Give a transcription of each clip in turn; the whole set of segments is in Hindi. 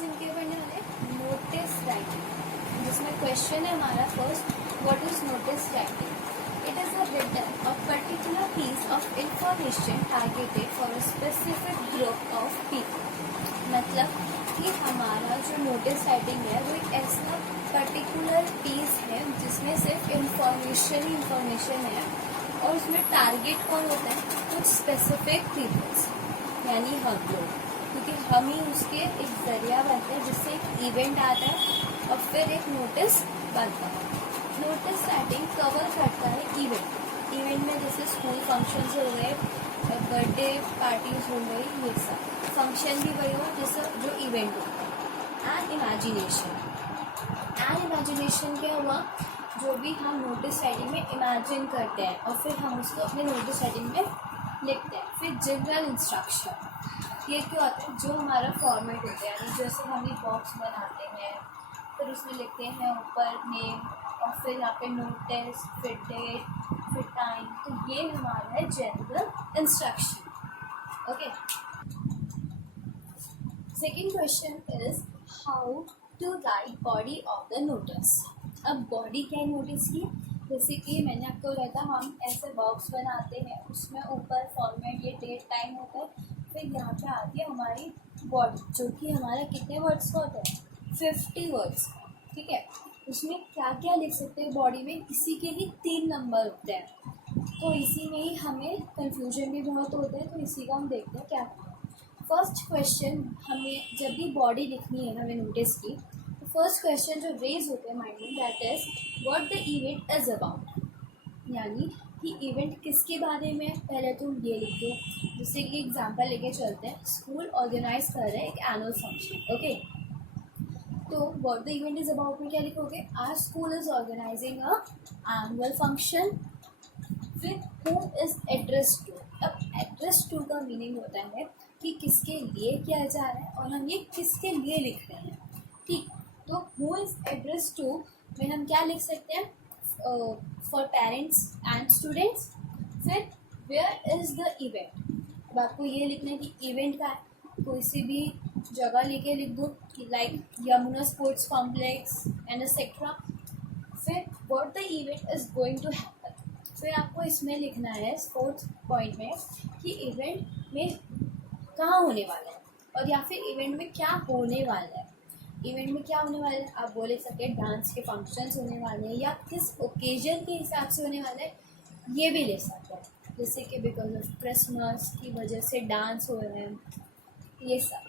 आज इनके पढ़ने वाले नोटिस राइटिंग, जिसमें क्वेश्चन है हमारा first, what is notice writing? It is a written a particular piece of information targeted for a specific group of people. मतलब कि हमारा जो नोटिस राइटिंग है वो एक ऐसा पर्टिकुलर पीस है जिसमें सिर्फ इंफॉर्मेशन है और उसमें टारगेट कौन होता है? कुछ स्पेसिफिक पीपल्स, यानी हम लोग, क्योंकि हम ही उसके एक जरिया बनते हैं जिससे एक इवेंट आता है और फिर एक नोटिस बनता है। नोटिस राइटिंग कवर करता है इवेंट में जैसे स्कूल फंक्शंस हो गए, बर्थडे पार्टीज हो गई, ये सब फंक्शन भी वही हो जैसे जो इवेंट होता है। एंड इमेजिनेशन क्या हुआ? जो भी हम नोटिस राइटिंग में इमेजिन करते हैं और फिर हम उसको अपने नोटिस राइटिंग में लिखते हैं। फिर जनरल इंस्ट्रक्शन, ये क्या होता है? जो हमारा फॉर्मेट होता है, यानी जैसे हम ये बॉक्स बनाते हैं, फिर उसमें लिखते हैं ऊपर नेम और फिर यहाँ पे नोटिस, फिर डेट, फिर टाइम, तो ये हमारा है general instruction. Okay, second question is how to write body of the notice. अब बॉडी क्या है नोटिस की? जैसे कि मैंने आपको बताया था, हम ऐसे बॉक्स बनाते हैं, उसमें ऊपर फॉर्मेट ये डेट टाइम होता है, फिर यहाँ पे आती है हमारी बॉडी, जो कि हमारा कितने वर्ड्स का होता है? 50 वर्ड्स। ठीक है, उसमें क्या क्या लिख सकते हैं बॉडी में? इसी के ही 3 नंबर होते हैं, तो इसी में ही हमें कन्फ्यूजन भी बहुत होता है, तो इसी का हम देखते हैं क्या करना है। फर्स्ट क्वेश्चन, हमें जब भी बॉडी लिखनी है हमें नोटिस की, तो फर्स्ट क्वेश्चन जो रेज होते हैं माइंड में, that is what the event is about, यानी कि इवेंट किसके बारे में है। पहले तुम ये लिख दो, जैसे कि एग्जांपल लेके चलते हैं, स्कूल ऑर्गेनाइज कर रहे हैं एक एनुअल फंक्शन। ओके, तो what the event is about में क्या लिखोगे? Our school is organising a annual function. फिर हूम इज एड्रेस टू। अब एड्रेस टू का मीनिंग होता है कि किसके लिए किया जा रहा है और हम ये किसके लिए लिख रहे हैं। ठीक, तो हु इज एड्रेस टू में हम क्या लिख सकते हैं? For parents and students. फिर वेयर इज द इवेंट, अब आपको ये लिखना है कि इवेंट का है, कोई सी भी जगह लेके लिख दो कि like Yamuna sports complex and etcetera. फिर what the event is going to happen, फिर आपको इसमें लिखना है फोर्थ पॉइंट में कि इवेंट में कहाँ होने वाला है और या फिर इवेंट में क्या होने वाला है। इवेंट में क्या होने वाला है आप वो लिख सकते हैं, डांस के फंक्शंस होने वाले हैं या किस ओकेजन के हिसाब से होने वाला है, ये भी ले सकते हैं, जैसे कि बिकॉज ऑफ क्रिसमस की वजह से डांस हो रहे हैं, ये सब।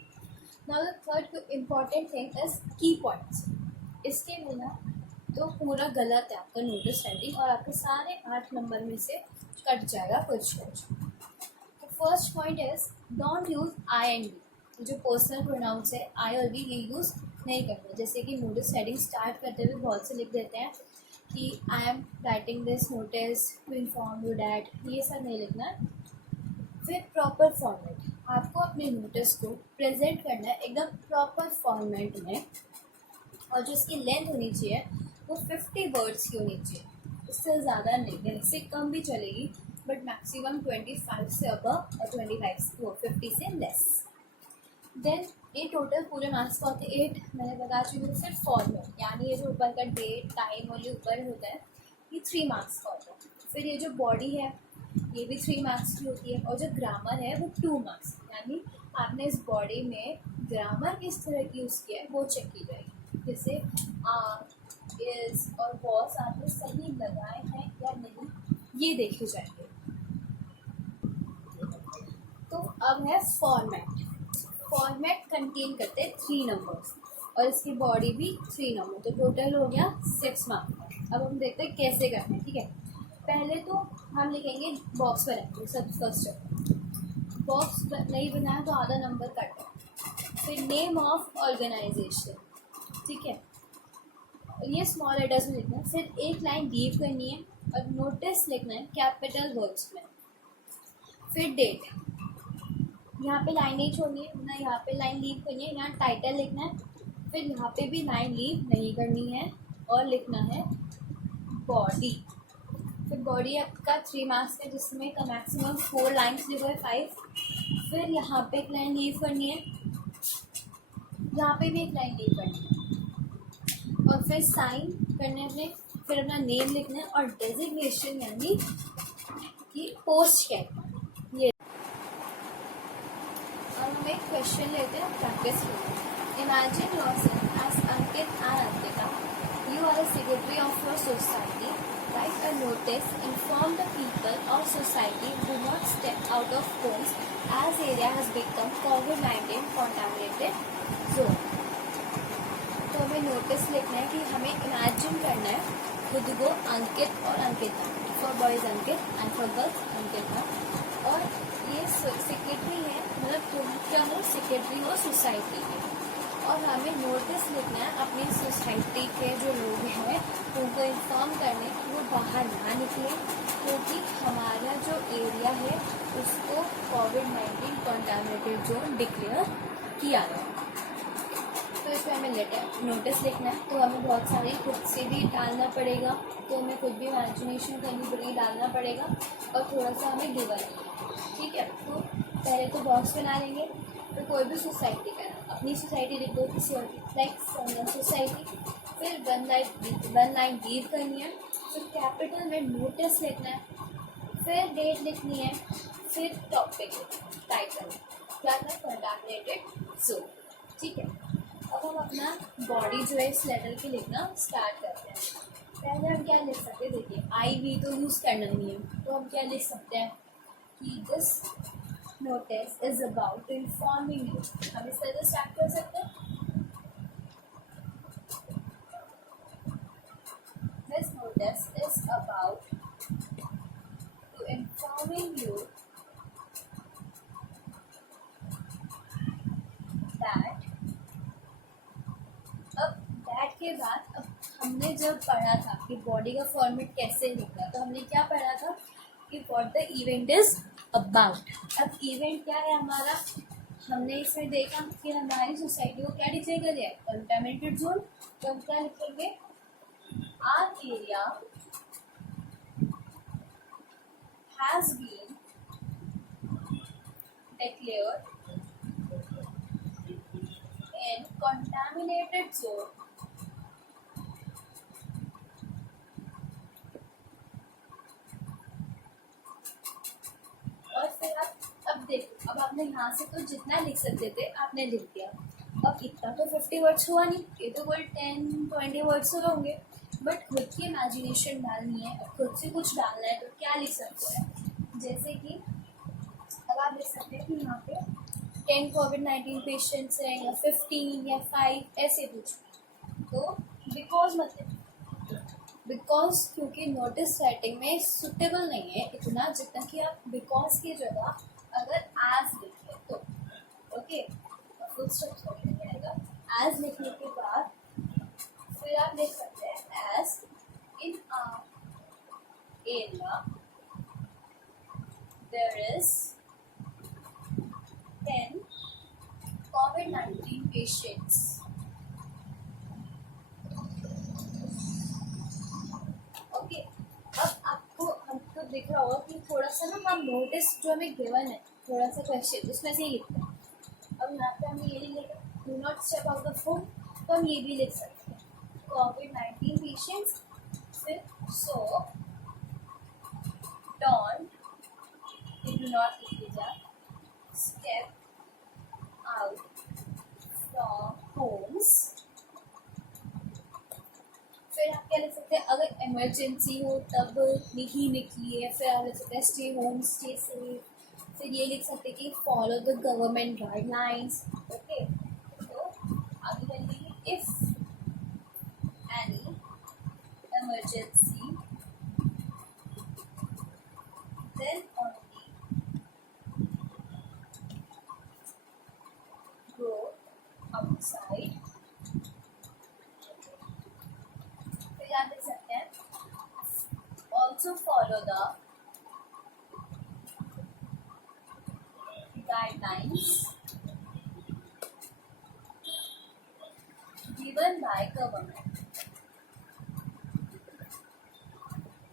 Now the third important thing is की पॉइंट्स। इसके बिना तो पूरा गलत है आपका नोटिस राइटिंग और आपके सारे 8 नंबर में से कट जाएगा कुछ। तो first point is don't use I and we, जो पर्सनल प्रोनाउंस है आई और वी, ये यूज़ नहीं करना। जैसे कि नोटिस राइटिंग स्टार्ट करते हुए बहुत से लिख देते हैं कि I am writing this notice to inform you that, ये सब नहीं लिखना है। फिर प्रॉपर फॉर्मेट, आपको अपने नोटिस को प्रेजेंट करना है एकदम प्रॉपर फॉर्मेट में, और जो इसकी लेंथ होनी चाहिए वो 50 वर्ड्स की होनी चाहिए, इससे ज़्यादा नहीं, इससे कम भी चलेगी बट मैक्सिमम 25 से अबव और 50 से लेस। देन ये टोटल पूरे मार्क्स का होते हैं 8, मैंने बता चुकी हूँ। फिर फॉर्मेट, यानी ये जो ऊपर का डेट टाइम और ये ऊपर होता है ये 3 मार्क्स का होता है। फिर ये जो बॉडी है ये भी 3 मार्क्स की होती है और जो ग्रामर है वो 2 मार्क्स, यानी आपने इस बॉडी में ग्रामर किस तरह की यूज़ किया है वो चेक की जाएगी, जैसे आर, इज और वॉस आपने सही लगाए हैं या नहीं, ये देखे जाएंगे। तो अब है फॉर्मेट। फॉर्मेट कंटेन करते हैं 3 नंबर्स और इसकी बॉडी भी 3 नंबर, तो टोटल हो गया 6 मार्क्स। अब हम देखते हैं कैसे करते हैं। ठीक है, पहले तो हम लिखेंगे बॉक्स बनाएंगे, सब फर्स्ट बॉक्स नहीं बनाया तो आधा नंबर कट है। फिर नेम ऑफ ऑर्गेनाइजेशन, ठीक है, ये स्मॉल लेटर्स में लिखना है। फिर एक लाइन लीव करनी है और नोटिस लिखना है कैपिटल वर्ड्स में। फिर डेट, यहाँ पे लाइन नहीं छोड़नी है ना, यहाँ पे लाइन लीव करनी है, यहाँ टाइटल लिखना है। फिर यहाँ पे भी लाइन लीव नहीं करनी है और लिखना है बॉडी। फिर बॉडी आपका 3 मार्क्स है जिसमें का मैक्सिमम 4 लाइन्स लिखो है 5। फिर यहाँ पे एक लाइन लीव करनी है, यहाँ पे भी एक लाइन लीव करनी है और फिर साइन करने अपने, फिर अपना नेम लिखना है और डेजिग्नेशन यानी कि पोस्ट क्या है ये। और हम एक क्वेश्चन लेते हैं प्रैक्टिस के। Imagine yourself as Ankit and Ankita, you are a secretary of your society. Write a notice, inform the people of society do not step out of homes as area has become COVID-19 contaminated zone. तो हमें नोटिस लिखना है कि हमें इमेजिन करना है खुद को अंकित और Ankita, for boys Ankit and for girls Ankita, और ये सेक्रेटरी है, मतलब तुम क्या हो, सेक्रेटरी हो सोसाइटी के, और हमें नोटिस लिखना है अपनी सोसाइटी के जो लोग हैं उनको इन्फॉर्म करने कि वो बाहर ना निकलें, क्योंकि हमारा जो एरिया है उसको कोविड-19 कंटामिनेटेड जोन डिक्लेयर किया गया। तो इसमें हमें नोटिस लिखना है, तो हमें बहुत सारी खुद से भी डालना पड़ेगा, तो हमें खुद भी इमेजिनेशन करनी पड़ेगी, डालना पड़ेगा, और थोड़ा सा हमें गिवन, ठीक है। तो पहले तो बॉक्स बना लेंगे, तो कोई भी सोसाइटी का नाम, अपनी सोसाइटी लिख दो, किसी और की, लाइक संगम सोसाइटी, फिर वन लाइन लीव करनी है, फिर कैपिटल में नोटिस लिखना है, फिर डेट लिखनी है, फिर टॉपिक टाइटल क्या था, कंटामिनेटेड जोन, ठीक है। अब हम अपना बॉडी जो है इस लेटर के लिखना स्टार्ट करते हैं। पहले हम क्या लिख सकते हैं, देखिए आई वी तो यूज़ करना नहीं है, तो हम क्या लिख सकते हैं कि this notice is about informing you, हम इस तरह से स्टार्ट कर सकते हैं। This notice is about to informing you that, अब that के बाद अब हमने जब पढ़ा था कि बॉडी का फॉर्मेट कैसे लिखना, तो हमने क्या पढ़ा था कि what the event is about। अब इवेंट क्या है हमारा, हमने इसमें देखा कि हमारी सोसाइटी को क्या डिक्लेयर कर दिया है, कंटामिनेटेड जोन। तो हम क्या लिखेंगे, our area has been declared in contaminated zone और फिर आप अब देखो, अब आपने यहाँ से तो जितना लिख सकते थे आपने लिख दिया। अब इतना तो 50 वर्ड्स हुआ नहीं, ये तो कोई 10-20 वर्ड्स तो होंगे, बट खुद की इमेजिनेशन डालनी है, खुद से कुछ डालना है, तो क्या लिख सकते हैं, जैसे कि अब आप लिख सकते हैं कि यहाँ पे 10 कोविड-19 पेशेंट्स हैं या 15 या 5 ऐसे कुछ, तो बिकॉज मतलब बिकॉज क्योंकि नोटिस राइटिंग में सुटेबल नहीं है इतना, जितना कि आप बिकॉज की जगह अगर एज लिखें तो ओके, फुल स्टॉप छोड़ नहीं आएगा। एज लिखने के बाद फिर आप लिख सकते हैं as in area there is 10 COVID-19 patients. Okay, अब आपको हमको दिख रहा होगा कि थोड़ा सा ना हम नोटिस जो हमें गिवन है थोड़ा सा क्वेश्चन उसमें से ही लिखते हैं। अब यहाँ पे हमें ये नहीं लिखा do not step out of home, तो हम ये भी लिख सकते हैं COVID-19 पेशेंट्स, फिर सो डोंट, ये डू नॉट लिख लीजिए, स्टेप आउट फ्रॉम होम्स। फिर आप क्या लिख सकते हैं, अगर इमरजेंसी हो तब नहीं निकलिए, फिर आप लिख सकते हैं स्टे होम स्टे सेफ, फिर ये लिख सकते हैं कि follow the government guidelines. Okay, तो आगे चलिए, if any emergency then only go outside. फिर आप लिख सकते हैं also follow the guidelines given by government।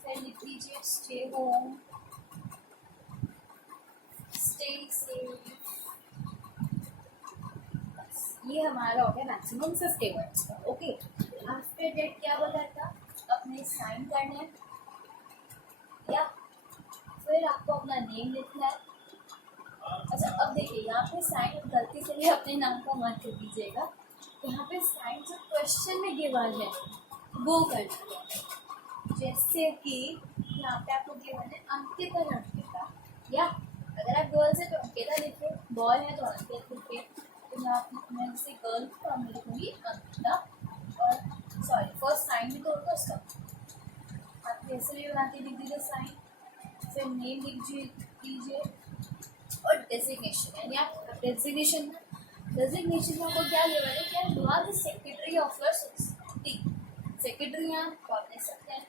फिर लिख लीजिए स्टे होम स्टे सेफ, ये हमारा हो गया मैक्सिमम 50 वर्ड्स का। ओके, आफ्टर डेट क्या बोला था, अपने साइन करना है या फिर आपको अपना नेम लिखना है। अच्छा, अब देखिए यहाँ पे साइन गलती से भी अपने नाम का मत कर दीजिएगा। यहाँ पे साइन जो क्वेश्चन में गिवन है वो करना है। जैसे कि यहाँ पे आपको गिवन है अंकिता अंकिता, या अगर आप गर्ल्स है तो अंकिता लिखिए, बॉय है तो अंकित लिखिए। तो मैं जैसे गर्ल तो मैं लिखूँगी अंकिता, और सॉरी फर्स्ट साइन भी तो होगा उसका, आप कैसे भी बना के लिख दीजिए साइन, फिर नेम लिख दीजिए और डेजिग्नेशन। यानी आप डेजिग्नेशन में आपको क्या लेवल है, क्या you are the secretary of your society. Secretary यहाँ आप लिख सकते हैं,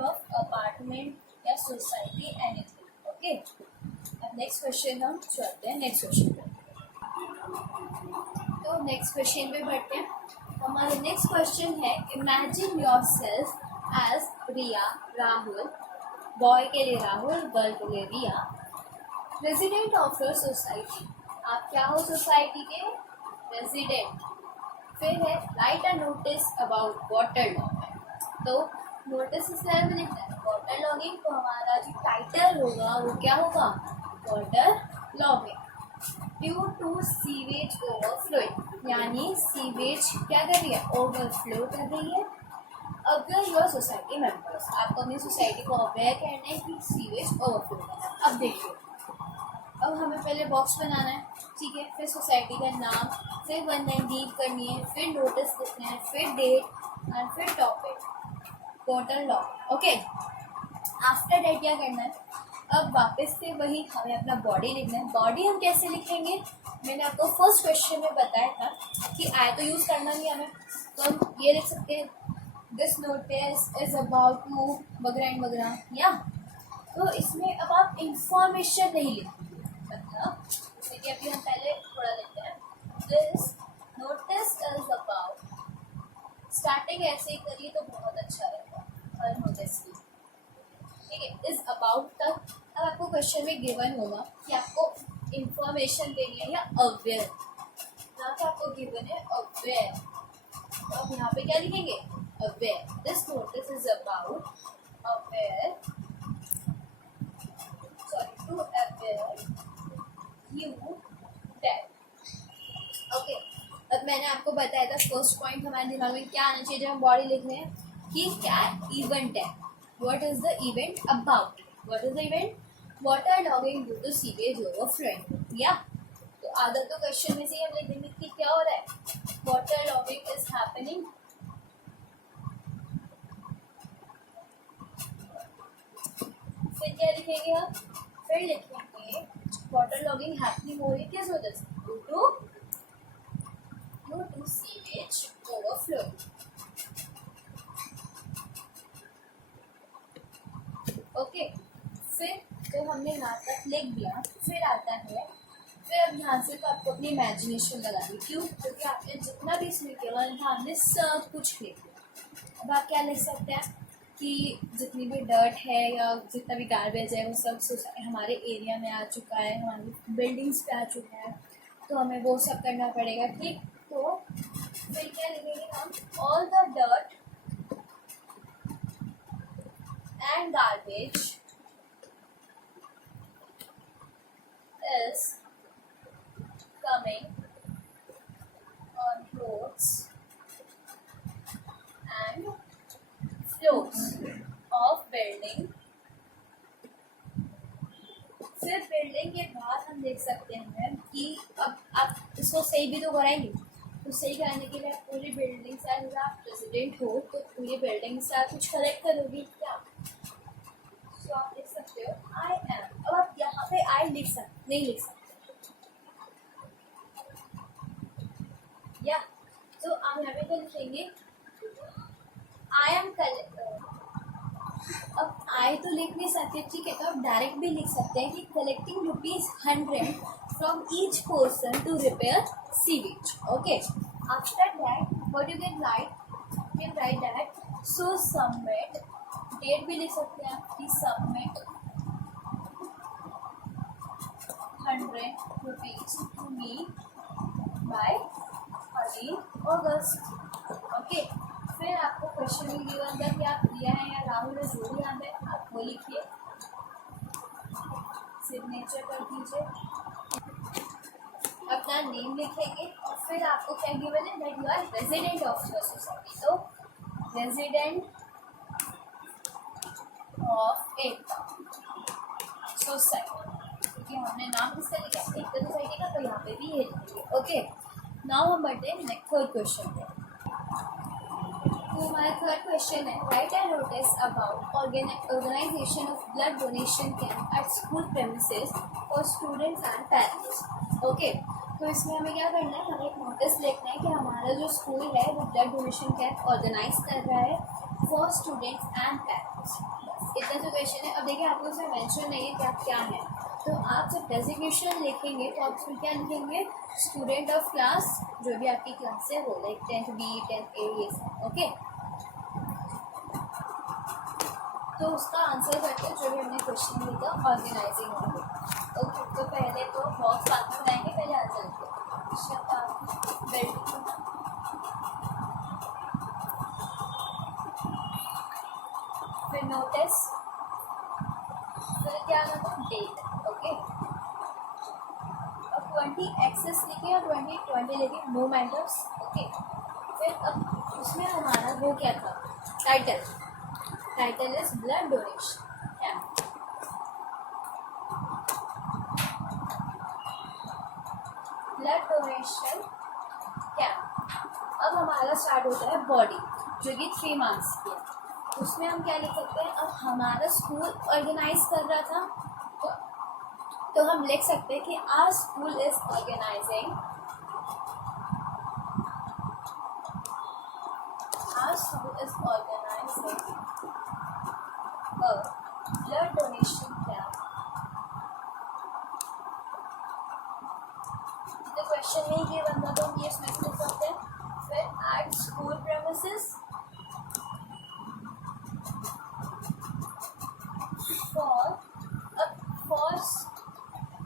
ऑफ अपार्टमेंट या सोसाइटी एनीथिंग। ओके, अब नेक्स्ट क्वेश्चन हम चलते हैं नेक्स्ट क्वेश्चन पे। तो नेक्स्ट क्वेश्चन पे बढ़ते हैं। हमारा नेक्स्ट क्वेश्चन है, इमेजिन योरसेल्फ एज रिया राहुल, बॉय के लिए राहुल, गर्ल के लिए रिया, रेजिडेंट ऑफ योर सोसाइटी। आप क्या हो सोसाइटी के रेजिडेंट। फिर है right a notice about water logging. तो नोटिस इसमें में लिखना है वाटर लॉगिंग, तो हमारा जो टाइटल होगा वो क्या होगा, water logging. Due to sewage overflowing, यानी सीवेज क्या कर रही है, ओवरफ्लो कर रही है। अगर योर सोसाइटी मेंबर्स, आपको अपनी सोसाइटी को अवेयर करना है कि सीवेज ओवरफ्लो करना है। अब देखिए, अब हमें पहले बॉक्स बनाना है, ठीक है, फिर सोसाइटी का नाम, फिर 1 लाइन रीड करनी है, फिर नोटिस लिखना है, फिर डेट एंड फिर topic water law. Okay, after date क्या करना है, अब वापस से वही हमें अपना बॉडी लिखना है। बॉडी हम कैसे लिखेंगे, मैंने आपको फर्स्ट क्वेश्चन में बताया था कि आई तो यूज़ करना नहीं हमें, तो हम ये लिख सकते हैं this notice is about to वगैरह एंड वगैरह, या तो इसमें अब आप इंफॉर्मेशन नहीं लिखेंगे, मतलब जैसे कि अभी हम पहले थोड़ा लिखते हैं, this notice is about, starting ऐसे ही करिए तो बहुत अच्छा रहेगा, हर नोटिस की, ठीक है, इज अबाउट तक। अब आपको क्वेश्चन में गिवन होगा कि आपको इंफॉर्मेशन देनी है या अवेयर, यहाँ पे आपको गिवन है अवेयर, तो आप यहाँ पे क्या लिखेंगे, aware, this notice is about aware, sorry to aware you that. Okay, अब मैंने आपको बताया था फर्स्ट पॉइंट हमारे दिमाग में क्या आना चाहिए जब हम बॉडी लिख रहे हैं, कि क्या इवेंट है, what is the event about, what is the event, water logging due to sewage overflowing, या तो आधा तो क्वेश्चन में से ही हम लिख देंगे कि क्या हो रहा है, वाटर लॉगिंग इज हैपनिंग, फिर क्या लिखेंगे हम, फिर लिखेंगे वाटर लॉगिंग हैपनिंग हो रही है किस वजह से, due to sewage overflow। Okay, फिर जब हमने यहाँ तक लिख दिया, फिर आता है, फिर अब यहाँ से तो आपको अपनी इमेजिनेशन लगानी, क्यों, क्योंकि आपने जितना भी इसमें केवल था हमने सब कुछ लिख दिया। अब आप क्या लिख सकते हैं कि जितनी भी डर्ट है या जितना भी गार्बेज है वो सब हमारे एरिया में आ चुका है, हमारी बिल्डिंग्स पे आ चुका है, तो हमें वो सब करना पड़ेगा, ठीक। तो फिर क्या लिखेंगे हम, all the dirt and garbage is coming on roads and floors of building। फिर बिल्डिंग के बाद हम देख सकते हैं कि अब आप इसको सही भी तो कराएंगे, तो सही कराने के लिए आप पूरी बिल्डिंग से, अगर आप प्रेसिडेंट हो तो पूरी बिल्डिंग से आप कुछ कलेक्ट करोगे क्या, तो आप लिख सकते हो आई एम। अब आप यहाँ पे आई नहीं लिख सकते, या तो आप यहाँ पे क्या लिखेंगे, आई एम अब आई तो लिख नहीं सकते, ठीक है, तो आप डायरेक्ट भी लिख सकते हैं कि collecting ₹100 from each person to repair sewage. Okay, after that what you can write that, so submit, date भी लिख सकते हैं कि submit 100 rupees to me by 13 August. Okay, फिर आपको क्वेश्चन में गिवन था कि आप प्रिया हैं या राहुल है, जो भी यहाँ पे आप वो लिखिए, सिग्नेचर कर दीजिए, अपना नेम लिखेंगे और फिर आपको क्या गिवन है that you are resident of the society. तो रेजिडेंट ऑफ एकता सोसाइटी, क्योंकि हमने नाम किसका लिखा है, एकता सोसाइटी का, तो यहाँ पे भी ये लिखेंगे। ओके, नाउ हम बढ़ते हैं नेक्स्ट थर्ड क्वेश्चन पे। तो हमारा थर्ड क्वेश्चन है write and notice about organisation of blood donation camp at school premises for students and parents. Okay, तो इसमें हमें क्या करना है, हमें एक नोटिस लिखना है कि हमारा जो स्कूल है वो ब्लड डोनेशन कैंप ऑर्गेनाइज कर रहा है फॉर स्टूडेंट्स एंड पेरेंट्स। इतना जो क्वेश्चन है, अब देखिए आपको इसमें मेंशन नहीं है कि आप क्या है, तो आप जब डेजिग्नेशन लिखेंगे तो आप उसमें क्या लिखेंगे, स्टूडेंट ऑफ क्लास, जो भी आपकी क्लास है वो, like 10th B 10th A ये सब। ओके, तो उसका आंसर करते हैं जो भी हमने क्वेश्चन लिखा ऑर्गेनाइजिंग होंगे। ओके, तो पहले तो बॉक्स बाद में बनाएंगे, पहले आंसर लिखो। फिर नोटिस, फिर क्या आना था, डेट। ओके, अब 20 एक्सेस लिखे और 20 लिखे, नो मैटर्स। ओके, फिर अब उसमें हमारा वो क्या था, title is blood donation camp. Blood donation camp. अब हमारा स्टार्ट होता है बॉडी, जो कि 3 मार्क्स की है। उसमें हम क्या लिख सकते हैं, अब हमारा स्कूल ऑर्गेनाइज कर रहा था, तो हम लिख सकते हैं कि our school is organising, our school is organising a blood donation camp. तो क्वेश्चन में ये बनता, तो हम ये इसमें लिख सकते हैं। फिर एट स्कूल प्रेमिसेस फॉर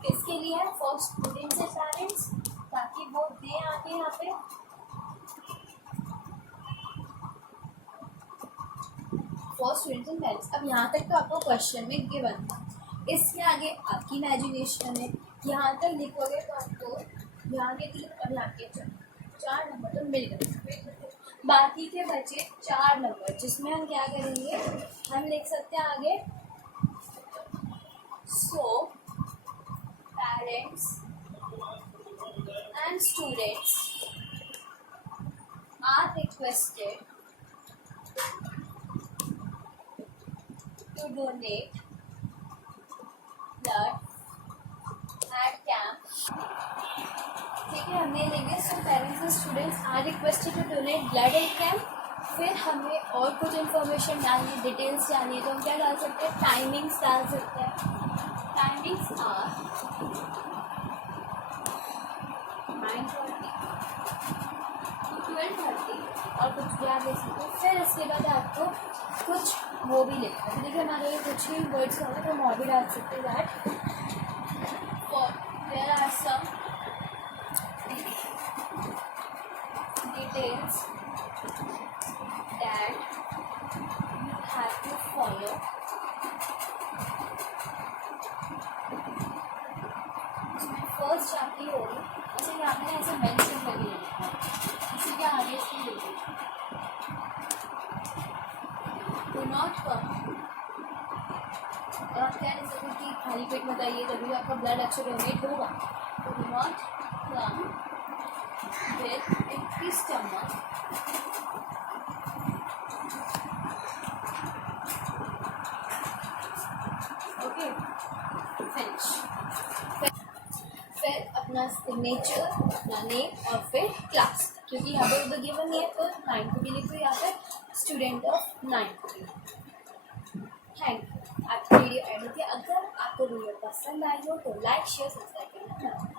किसके लिए है, फॉर स्टूडेंट्स एंड पेरेंट्स, ताकि वो दे आके यहाँ पे फॉर स्टूडेंट्स एंड पेरेंट्स। अब यहाँ तक तो आपको क्वेश्चन में गिवन था, इसके आगे आपकी इमेजिनेशन है, यहाँ तक लिखोगे तो आपको यहाँ के 3 और यहाँ के 4 नंबर तो मिल गए। बाकी के बचे 4 नंबर, जिसमें हम क्या करेंगे, हम लिख सकते हैं आगे, so parents and students are requested to donate blood at camp। ठीक है, हमने लेंगे so parents and students are requested to donate blood at camp. फिर हमें और कुछ इन्फॉर्मेशन डालनी है, डिटेल्स डालनी है, तो हम क्या डाल सकते हैं, टाइमिंग्स डाल सकते हैं। टाइमिंग्स आर 9:30 to 12:30 और कुछ भी आप देख सकते हैं। फिर इसके बाद आपको कुछ वो भी लिखना है, देखिए हमारे लिए कुछ ही वर्ड्स होगा तो हम और भी डाल सकते हैं, that there are some details that you have to follow इसमें फर्स्ट चैप्टर होगी, ऐसे यहाँ पे ऐसे मेंशन करके लिखना है, इसी के आगे इसकी लिखी डू नॉट कम। और आप क्या लिख सकते कि खाली पेट मत आइए, तभी आपका ब्लड अच्छा डोनेट होगा। तो do not come with empty stomach okay finish। फिर अपना सिग्नेचर, अपना नेम और फिर क्लास, क्योंकि यहाँ पर उधर गिवन नहीं है तो 9 को भी लिखो, यहाँ पर स्टूडेंट ऑफ 9 को भी। थैंक यू, आपकी वीडियो एंड होती है। अगर आपको वीडियो पसंद आई हो तो लाइक शेयर सब्सक्राइब करना।